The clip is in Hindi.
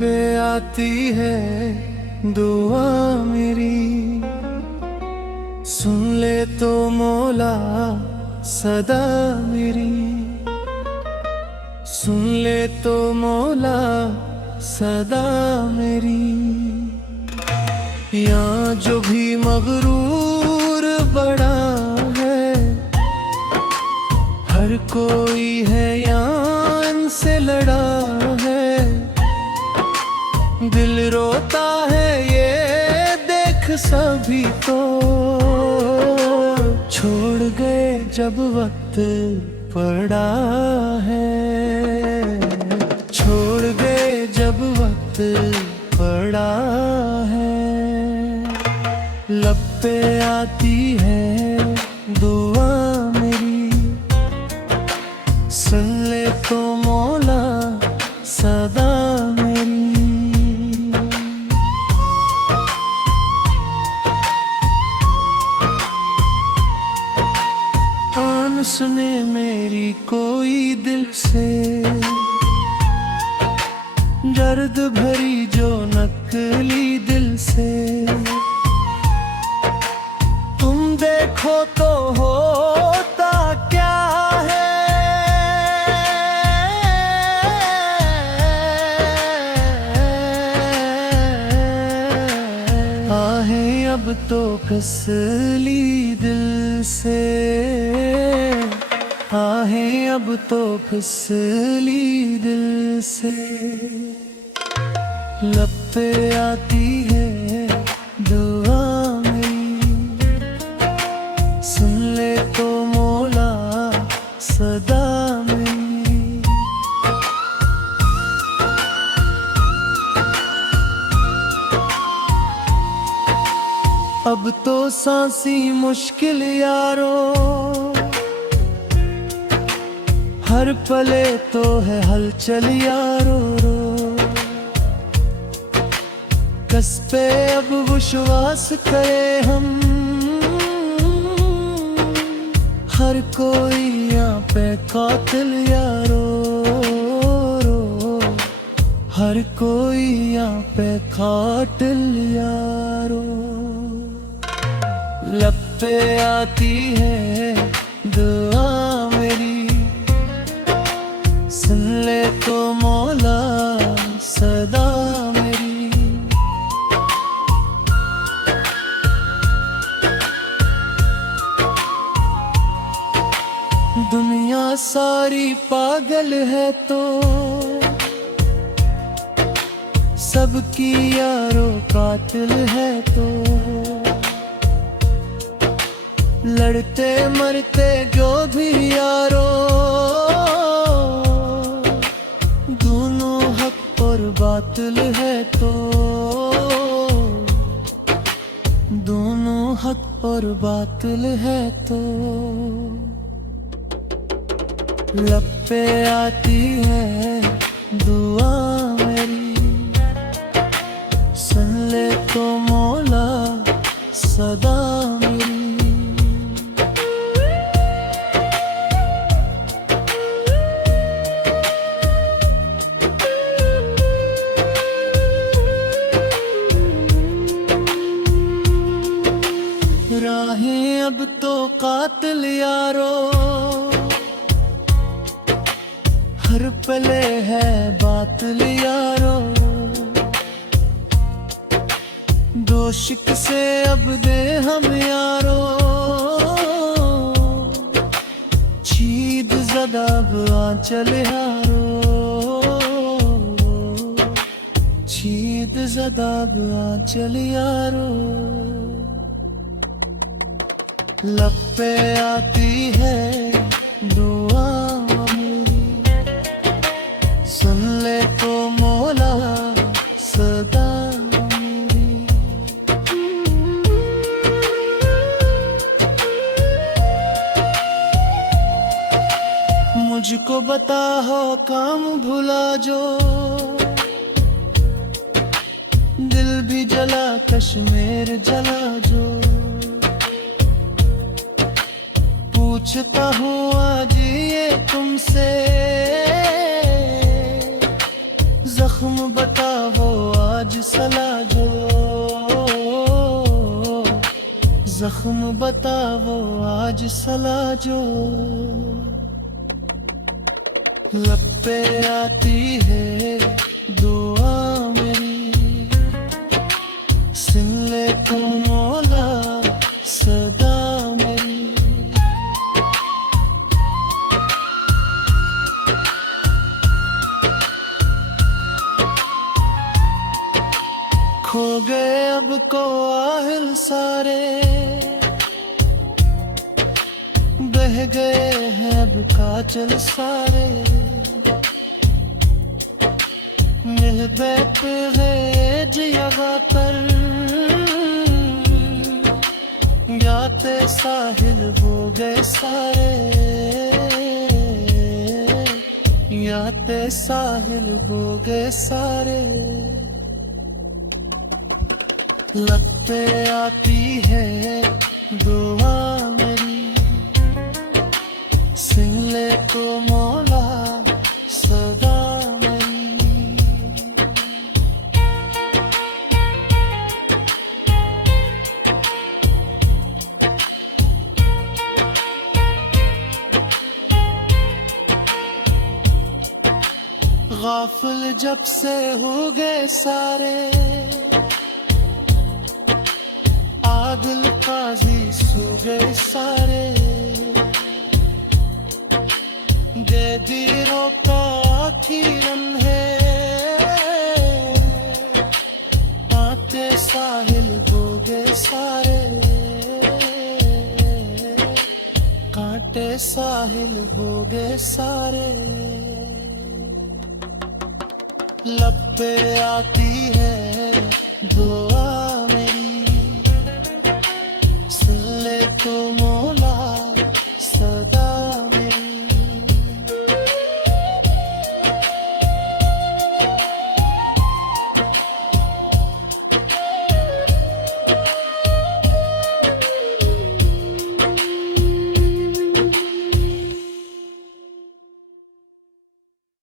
पे आती है दुआ मेरी, सुन ले तो मौला सदा मेरी, सुन ले तो मौला सदा मेरी। यहाँ जो भी मगरूर बड़ा है, हर कोई है यहाँ इनसे लड़ा है। दिल रोता है ये देख सभी तो, छोड़ गए जब वक्त पड़ा है, छोड़ गए जब वक्त पड़ा है। लब पे आती है दुआ मेरी, सुन ले तो मौला सदा मेरी। आन सुने मेरी कोई दिल से, दर्द भरी जो नकली दिल से। तुम देखो तो होता क्या है, आहें अब तो कसली दिल से, आहें अब तो फिसली दिल से। लब पे आती है दुआ मेरी, सुन ले तो मौला सदा मेरी। अब तो सांसी मुश्किल यारो, हर पले तो है हलचल यारो रो। कस पे अब विश्वास करे हम, हर कोई यहाँ पे कातिल यारो रो। हर कोई यहाँ पे कातिल यारो। लब पे आती है दुआ मेरी, सुन ले तो मौला सदा मेरी। दुनिया सारी पागल है तो, सबकी यारो कातिल है तो। लड़ते मरते जो भी यारो, दोनों हक और बातिल है तो। दोनों हक और बातिल है तो। लब पे आती है दुआ मेरी, सुन ले तो मौला सदा मेरी। राहें अब तो कातिल यारो, हर पले है बातिल यारो। दोशिक से अब दे हम यारो, चीद ज़दाब आंचल यारो। चीद ज़दाब आंचल यारो। लब पे आती है दुआ मेरी, सुन ले तो मौला सदा मेरी। मुझको बता हो काम भुला जो, दिल भी जला कश्मीर जला जो। पूछता हूँ आज ये तुमसे, जख्म जख्म बताओ आज सला जो, जख्म बताओ आज सला जो। लब पे आती है दुआ मेरी, सुन ले तू मौला सदा मेरी। खो गए अब को आहिल सारे, बह गए हैं अब काजल सारे। मिलबे पे गए जिया गातर, याते साहिल हो गए सारे, याते साहिल हो गए सारे। लब पे आती है दुआ मेरी, सुन ले तो मौला सदा मेरी। गाफिल जब से हो गए सारे, आदिल काजी सो गए सारे। दे दी रोका आखिरन है, आते साहिल हो गए सारे, कांटे साहिल हो गए सारे। लब पे आती है दुआ मेरी, सुन ले तुम